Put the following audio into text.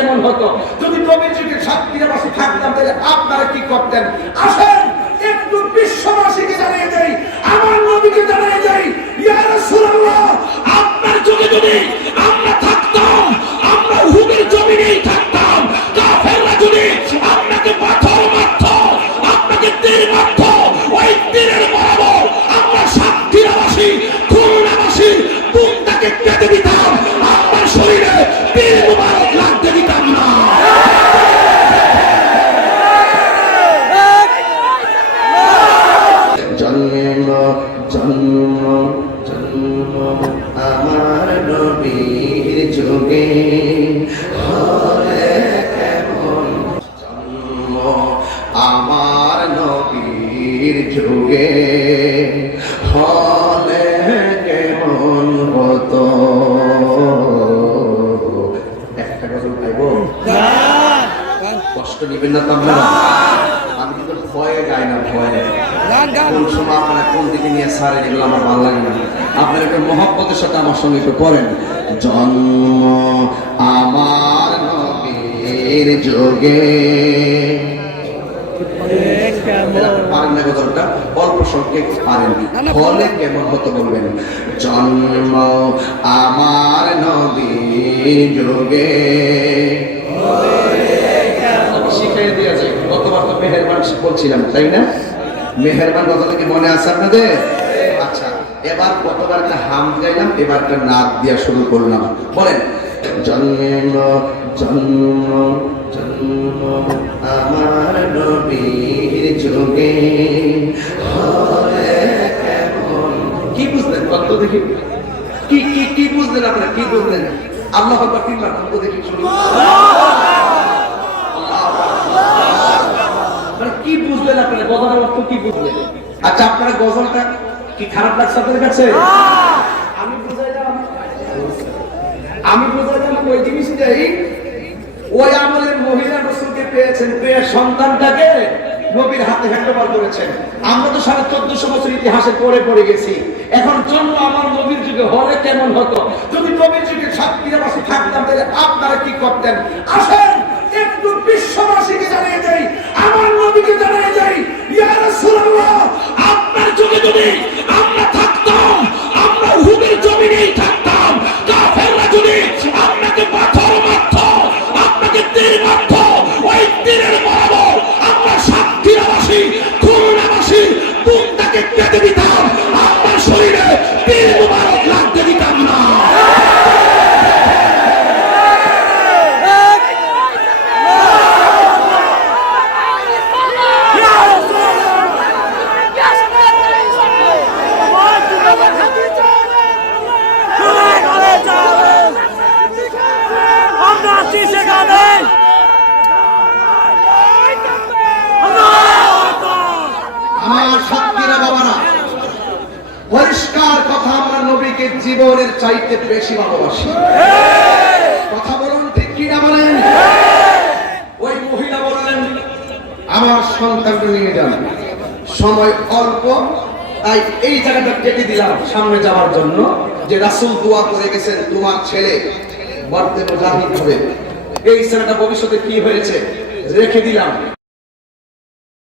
কেমন হতো। যদি নবীর যুগে সাতক্ষীরা বাসী থাকতাম, তাহলে আপনারা কি করতেন? আসেন, একটু বিশ্ববাসীকে জানিয়ে দেই, আমার নবীকে জানিয়ে দেই, ইয়া রাসূলুল্লাহ, আপনার যুগে যদি আমরা থাকতাম, আমরা হুদের জমিনেই থাকতাম, কাফেররা যদি আপনাকে পাথর মারত, আপনাকে তীর মারত নবীর যুগে। হলে কেমন জন্ম আমার নবীর যুগে? হলে কেমন হতো? একটা পাইব কষ্ট নিবেন না তো আমি কিন্তু ভয়ে গাই না ভয়ে। কোন সময় আপনারা কোন দিকে নিয়ে সারেন এগুলো আমার ভালো লাগে না। আপনারা একটু মহব্বতের সাথে আমার সঙ্গে একটু করেন। জন্ম আমার নবীর যোগে। পারেন না অল্প জন্ম আমার মেহেরবান বলছিলাম, তাই না? মেহেরবান কথাটা কি মনে আছে আপনাদের? আচ্ছা। এবার গতবার একটা হাম গাইলাম এবার একটা নাচ দিয়া শুরু করলাম। বলেন, জন্ম জন্ম জন্ম আমার নবীর যোগে। কি বুঝলেন কত দেখি? কি কি কি বুঝলেন আপনারা? কি বুঝলেন? আল্লাহ তিনবার কত দেখি শুনি মানে কি বুঝলেন আপনারা? গজলের অর্থ কি বুঝলেন? আচ্ছা আপনার গজলটা কি খারাপ লাগছে আপনাদের কাছে? আমি বুঝাইলাম আমি বুঝাইলাম ওই জিনিসটাই। ওই আমলের মহিলা রসুলকে পেয়েছেন পেয়ে সন্তানটাকে নবীর হাতে হ্যান্ডওভার করেছেন। আমরা তো সাড়ে চোদ্দশো বছর ইতিহাসে পড়ে পড়ে গেছি। এখন জন্ম আমার নবীর যুগে হলে কেমন হতো? যদি নবীর যুগে বাসী থাকতাম তাহলে আপনারা কি করতেন? আসেন কেটে দিতাম আপনার শরীরে তীর মুবারক লাগতে দিতাম না আমরা আছি সেখানে পরিষ্কার কথা আমরা নবীকে জীবনের চাইতে বেশি ভালোবাসি। কথা বলুন ঠিক কিনা বলেন? ওই মহিলা বললেন, আমার নিয়ে যান। সময় অল্প, তাই এই জায়গাটা কেটে দিলাম সামনে যাওয়ার জন্য যে রাসূল দোয়া করে গেছেন, তোমার ছেলে মর্তে হবে। এই ছেলেটা ভবিষ্যতে কি হয়েছে রেখে দিলাম।